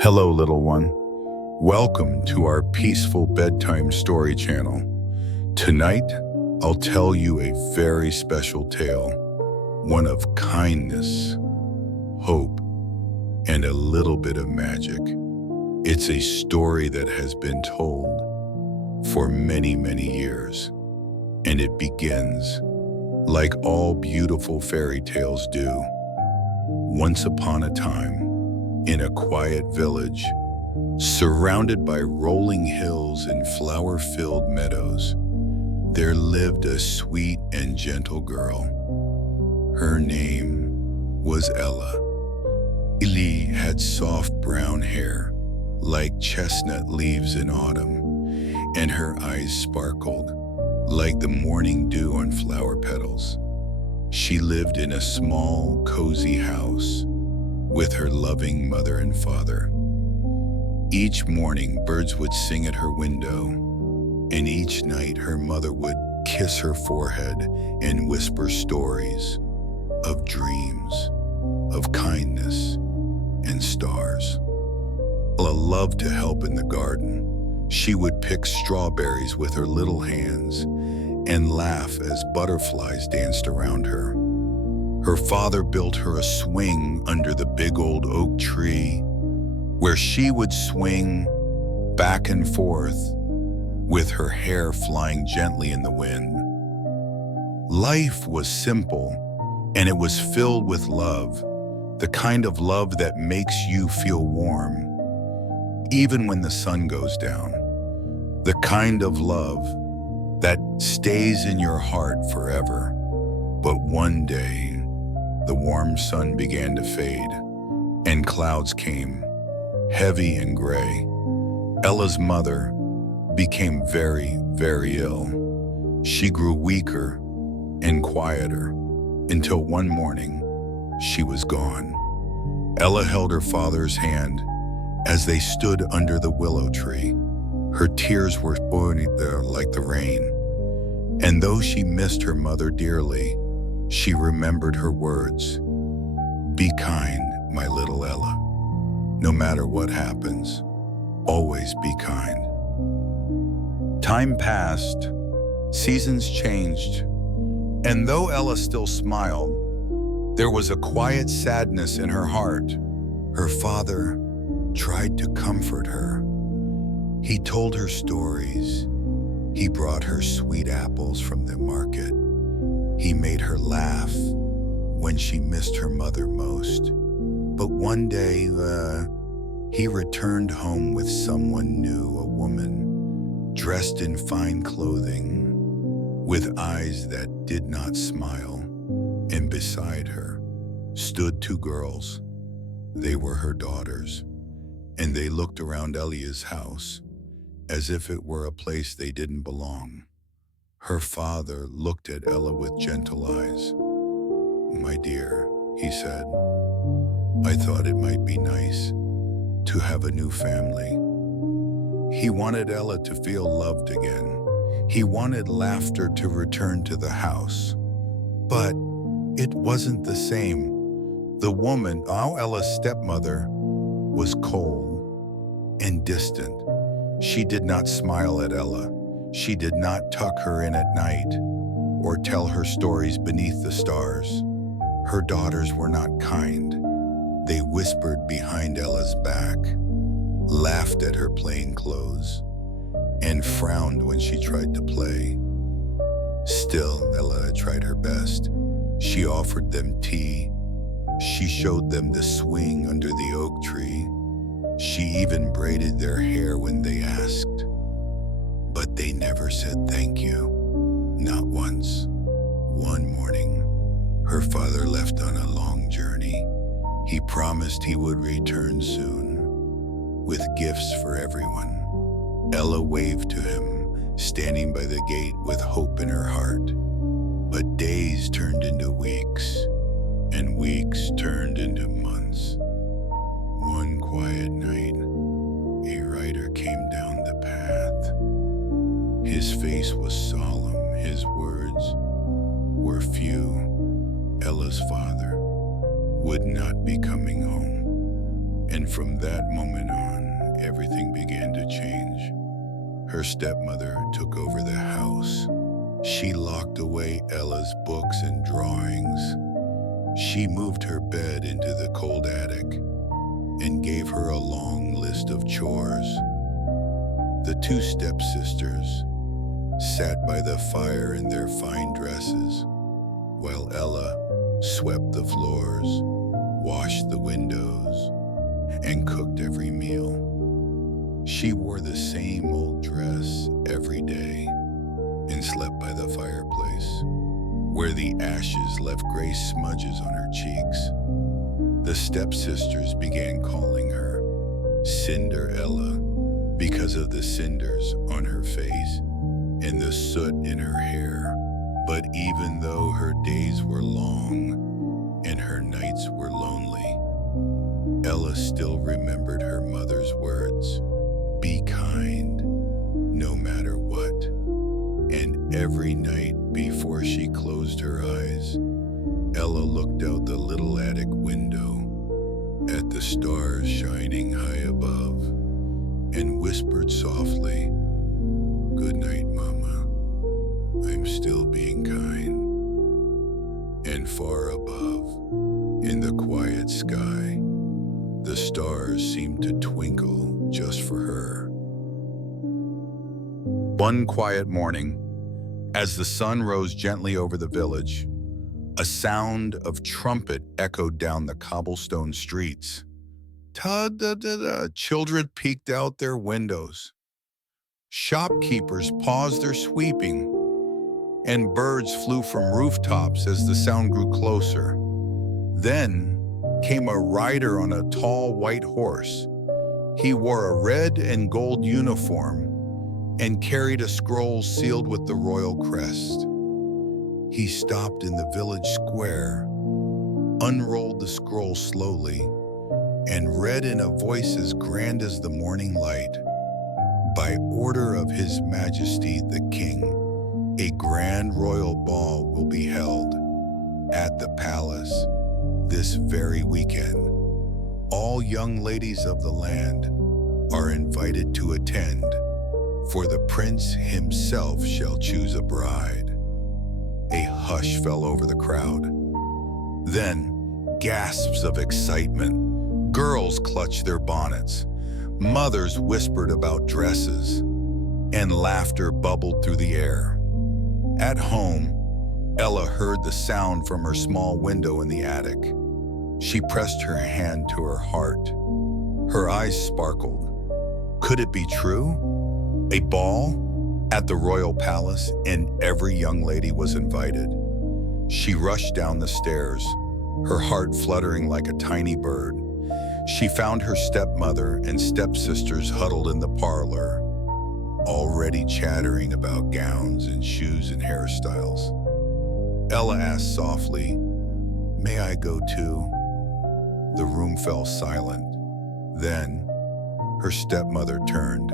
Hello, little one. Welcome to our peaceful bedtime story channel. Tonight, I'll tell you a very special tale, one of kindness, hope, and a little bit of magic. It's a story that has been told for many, many years, and it begins like all beautiful fairy tales do. Once upon a time, in a quiet village, surrounded by rolling hills and flower-filled meadows, there lived a sweet and gentle girl. Her name was Ella. Ellie had soft brown hair, like chestnut leaves in autumn, and her eyes sparkled like the morning dew on flower petals. She lived in a small, cozy house with her loving mother and father. Each morning, birds would sing at her window, and each night her mother would kiss her forehead and whisper stories of dreams, of kindness, and stars. Ella loved to help in the garden. She would pick strawberries with her little hands and laugh as butterflies danced around her. Her father built her a swing under the big old oak tree, where she would swing back and forth with her hair flying gently in the wind. Life was simple, and it was filled with love, the kind of love that makes you feel warm, even when the sun goes down, the kind of love that stays in your heart forever. But one day, the warm sun began to fade, and clouds came, heavy and gray. Ella's mother became very, very ill. She grew weaker and quieter until one morning she was gone. Ella held her father's hand as they stood under the willow tree. Her tears were falling there like the rain. And though she missed her mother dearly, she remembered her words. Be kind, my little Ella. No matter what happens, always be kind. Time passed, seasons changed, and though Ella still smiled, there was a quiet sadness in her heart. Her father tried to comfort her. He told her stories. He brought her sweet apples from the market. He made her laugh when she missed her mother most. But one day, he returned home with someone new, a woman dressed in fine clothing, with eyes that did not smile. And beside her stood two girls. They were her daughters, and they looked around Elia's house as if it were a place they didn't belong. Her father looked at Ella with gentle eyes. My dear, he said, I thought it might be nice to have a new family. He wanted Ella to feel loved again. He wanted laughter to return to the house. But it wasn't the same. The woman, Ella's stepmother, was cold and distant. She did not smile at Ella. She did not tuck her in at night or tell her stories beneath the stars. Her daughters were not kind. They whispered behind Ella's back, laughed at her plain clothes, and frowned when she tried to play. Still, Ella tried her best. She offered them tea. She showed them the swing under the oak tree. She even braided their hair when they asked. But they never said thank you, not once. One morning, her father left on a long journey. He promised he would return soon, with gifts for everyone. Ella waved to him, standing by the gate with hope in her heart. But days turned into weeks, and weeks turned into months. One quiet night, a rider came down the path. His face was solemn, his words were few. Ella's father would not be coming home, And from that moment on, everything began to change. Her stepmother took over the house. She locked away Ella's books and drawings. She moved her bed into the cold attic and gave her a long list of chores. The two stepsisters sat by the fire in their fine dresses, while Ella swept the floors, washed the windows, and cooked every meal. She wore the same old dress every day and slept by the fireplace, where the ashes left gray smudges on her cheeks. The stepsisters began calling her Cinderella because of the cinders on her face and the soot in her hair. But even though her days were long and her nights were lonely, Ella still remembered her mother's words, "Be kind, no matter what." And every night before she closed her eyes, Ella looked out the little attic window at the stars shining high above and whispered softly, "Good night, Mama. I'm still being kind." And far above, in the quiet sky, the stars seemed to twinkle just for her. One quiet morning, as the sun rose gently over the village, a sound of trumpet echoed down the cobblestone streets. Ta-da-da-da! Children peeked out their windows. Shopkeepers paused their sweeping, and birds flew from rooftops as the sound grew closer. Then came a rider on a tall white horse. He wore a red and gold uniform and carried a scroll sealed with the royal crest. He stopped in the village square, unrolled the scroll slowly, and read in a voice as grand as the morning light, "By order of His Majesty the King, a grand royal ball will be held at the palace this very weekend. All young ladies of the land are invited to attend, for the prince himself shall choose a bride." A hush fell over the crowd. Then, gasps of excitement. Girls clutched their bonnets. Mothers whispered about dresses, and laughter bubbled through the air. At home, Ella heard the sound from her small window in the attic. She pressed her hand to her heart. Her eyes sparkled. Could it be true? A ball at the royal palace, and every young lady was invited. She rushed down the stairs, her heart fluttering like a tiny bird. She found her stepmother and stepsisters huddled in the parlor, already chattering about gowns and shoes and hairstyles. Ella asked softly, "May I go too?" The room fell silent. Then, her stepmother turned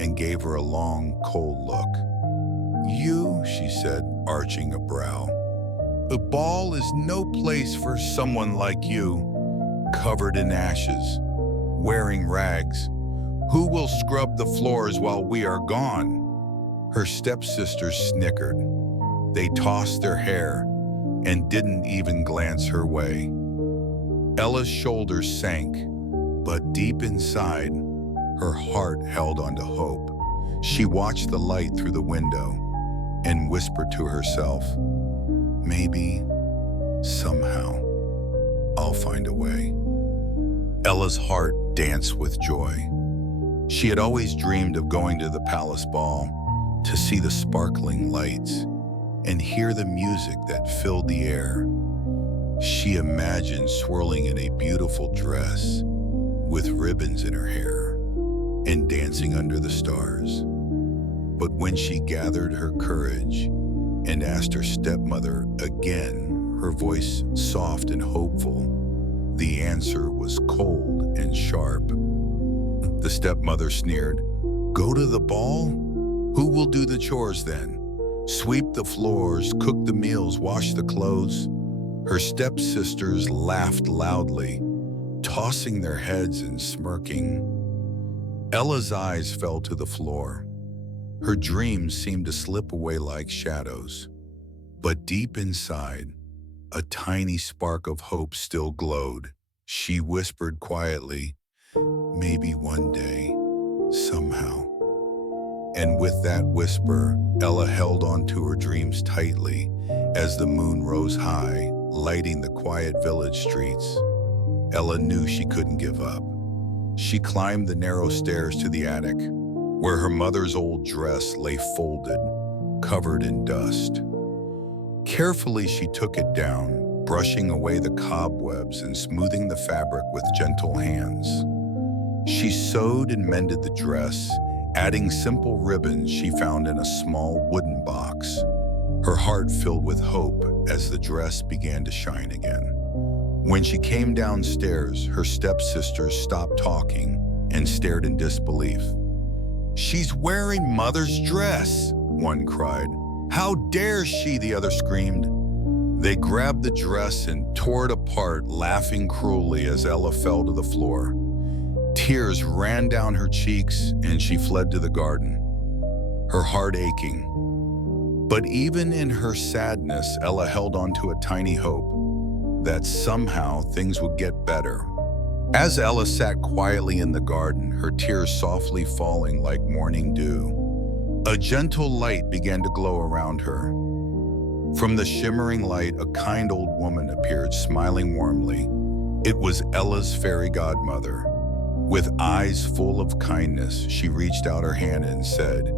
and gave her a long, cold look. "You," she said, arching a brow. "A ball is no place for someone like you, covered in ashes, wearing rags. Who will scrub the floors while we are gone?" Her stepsisters snickered. They tossed their hair and didn't even glance her way. Ella's shoulders sank, but deep inside, her heart held on to hope. She watched the light through the window and whispered to herself, "Maybe, somehow, I'll find a way." Ella's heart danced with joy. She had always dreamed of going to the palace ball to see the sparkling lights and hear the music that filled the air. She imagined swirling in a beautiful dress with ribbons in her hair and dancing under the stars. But when she gathered her courage and asked her stepmother again, her voice soft and hopeful, the answer was cold and sharp. The stepmother sneered, "Go to the ball? Who will do the chores then? Sweep the floors, cook the meals, wash the clothes?" Her stepsisters laughed loudly, tossing their heads and smirking. Ella's eyes fell to the floor. Her dreams seemed to slip away like shadows. But deep inside, a tiny spark of hope still glowed. She whispered quietly, "Maybe one day, somehow." And with that whisper, Ella held on to her dreams tightly as the moon rose high, lighting the quiet village streets. Ella knew she couldn't give up. She climbed the narrow stairs to the attic, where her mother's old dress lay folded, covered in dust. Carefully, she took it down, brushing away the cobwebs and smoothing the fabric with gentle hands. She sewed and mended the dress, adding simple ribbons she found in a small wooden box. Her heart filled with hope as the dress began to shine again. When she came downstairs, her stepsisters stopped talking and stared in disbelief. "She's wearing Mother's dress," one cried. "How dare she?" the other screamed. They grabbed the dress and tore it apart, laughing cruelly as Ella fell to the floor. Tears ran down her cheeks and she fled to the garden, her heart aching. But even in her sadness, Ella held on to a tiny hope that somehow things would get better. As Ella sat quietly in the garden, her tears softly falling like morning dew, a gentle light began to glow around her. From the shimmering light, a kind old woman appeared, smiling warmly. It was Ella's fairy godmother. With eyes full of kindness, she reached out her hand and said,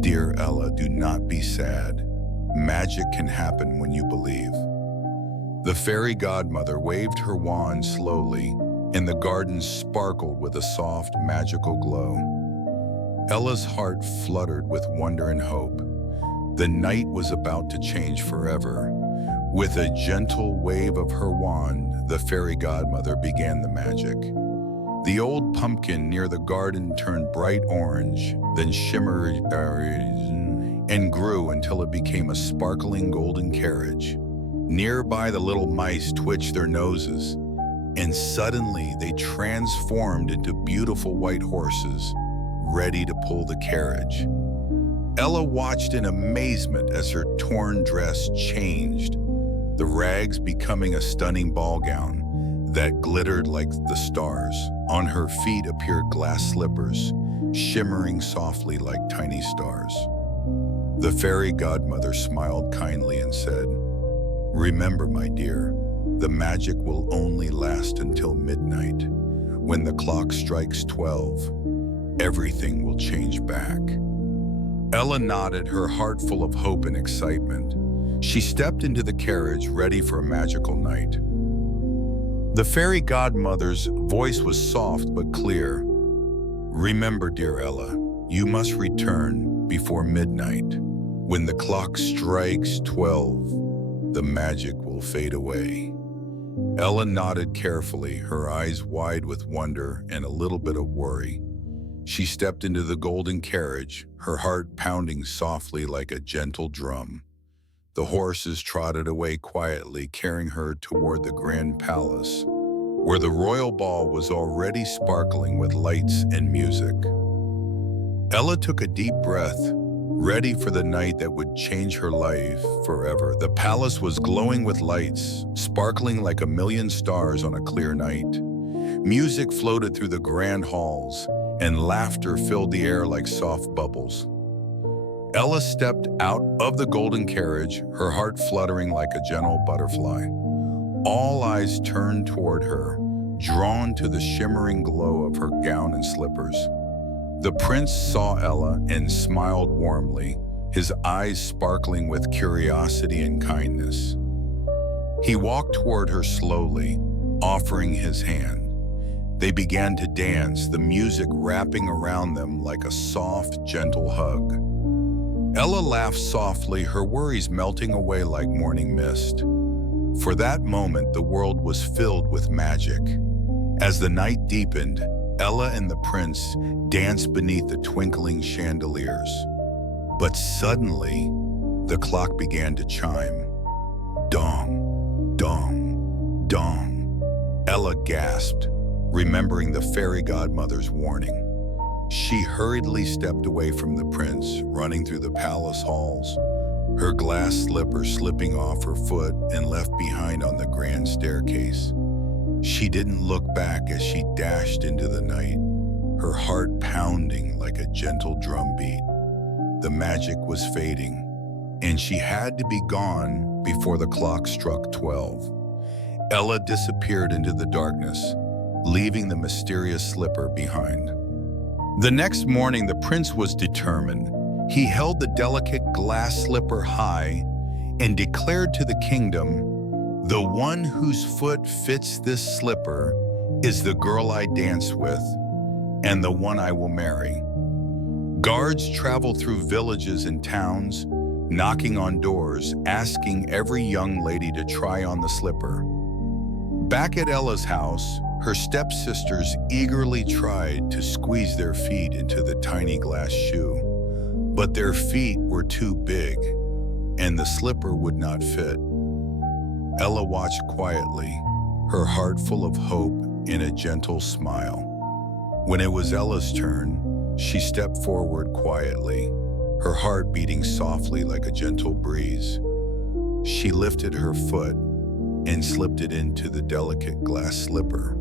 "Dear Ella, do not be sad. Magic can happen when you believe." The fairy godmother waved her wand slowly, and the garden sparkled with a soft, magical glow. Ella's heart fluttered with wonder and hope. The night was about to change forever. With a gentle wave of her wand, the fairy godmother began the magic. The old pumpkin near the garden turned bright orange, then shimmered and grew until it became a sparkling golden carriage. Nearby, the little mice twitched their noses, and suddenly they transformed into beautiful white horses, ready to pull the carriage. Ella watched in amazement as her torn dress changed, the rags becoming a stunning ball gown that glittered like the stars. On her feet appeared glass slippers, shimmering softly like tiny stars. The fairy godmother smiled kindly and said, "Remember, my dear, the magic will only last until midnight. When the clock strikes 12, everything will change back." Ella nodded, her heart full of hope and excitement. She stepped into the carriage, ready for a magical night. The fairy godmother's voice was soft but clear. "Remember, dear Ella, you must return before midnight. When the clock strikes 12, the magic will fade away." Ella nodded carefully, her eyes wide with wonder and a little bit of worry. She stepped into the golden carriage, her heart pounding softly like a gentle drum. The horses trotted away quietly, carrying her toward the grand palace, where the royal ball was already sparkling with lights and music. Ella took a deep breath, ready for the night that would change her life forever. The palace was glowing with lights, sparkling like a million stars on a clear night. Music floated through the grand halls, and laughter filled the air like soft bubbles. Ella stepped out of the golden carriage, her heart fluttering like a gentle butterfly. All eyes turned toward her, drawn to the shimmering glow of her gown and slippers. The prince saw Ella and smiled warmly, his eyes sparkling with curiosity and kindness. He walked toward her slowly, offering his hand. They began to dance, the music wrapping around them like a soft, gentle hug. Ella laughed softly, her worries melting away like morning mist. For that moment, the world was filled with magic. As the night deepened, Ella and the prince danced beneath the twinkling chandeliers. But suddenly, the clock began to chime. Dong, dong, dong. Ella gasped, remembering the fairy godmother's warning. She hurriedly stepped away from the prince, running through the palace halls, her glass slipper slipping off her foot and left behind on the grand staircase. She didn't look back as she dashed into the night, her heart pounding like a gentle drumbeat. The magic was fading, and she had to be gone before the clock struck 12. Ella disappeared into the darkness, leaving the mysterious slipper behind. The next morning, the prince was determined. He held the delicate glass slipper high and declared to the kingdom, "The one whose foot fits this slipper is the girl I dance with and the one I will marry." Guards traveled through villages and towns, knocking on doors, asking every young lady to try on the slipper. Back at Ella's house, her stepsisters eagerly tried to squeeze their feet into the tiny glass shoe, but their feet were too big, and the slipper would not fit. Ella watched quietly, her heart full of hope and a gentle smile. When it was Ella's turn, she stepped forward quietly, her heart beating softly like a gentle breeze. She lifted her foot and slipped it into the delicate glass slipper.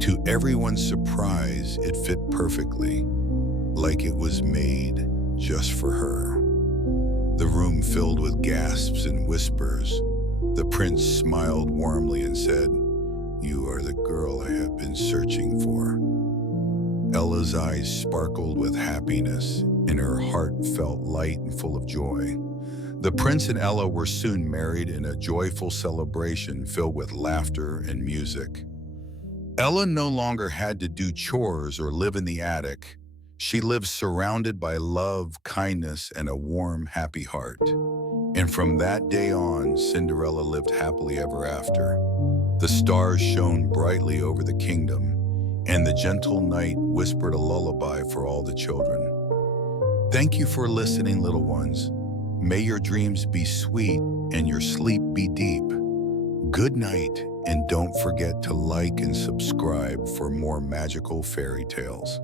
To everyone's surprise, it fit perfectly, like it was made just for her. The room filled with gasps and whispers. The prince smiled warmly and said, "You are the girl I have been searching for." Ella's eyes sparkled with happiness, and her heart felt light and full of joy. The prince and Ella were soon married in a joyful celebration filled with laughter and music. Ella no longer had to do chores or live in the attic. She lived surrounded by love, kindness, and a warm, happy heart. And from that day on, Cinderella lived happily ever after. The stars shone brightly over the kingdom, and the gentle night whispered a lullaby for all the children. Thank you for listening, little ones. May your dreams be sweet and your sleep be deep. Good night, and don't forget to like and subscribe for more magical fairy tales.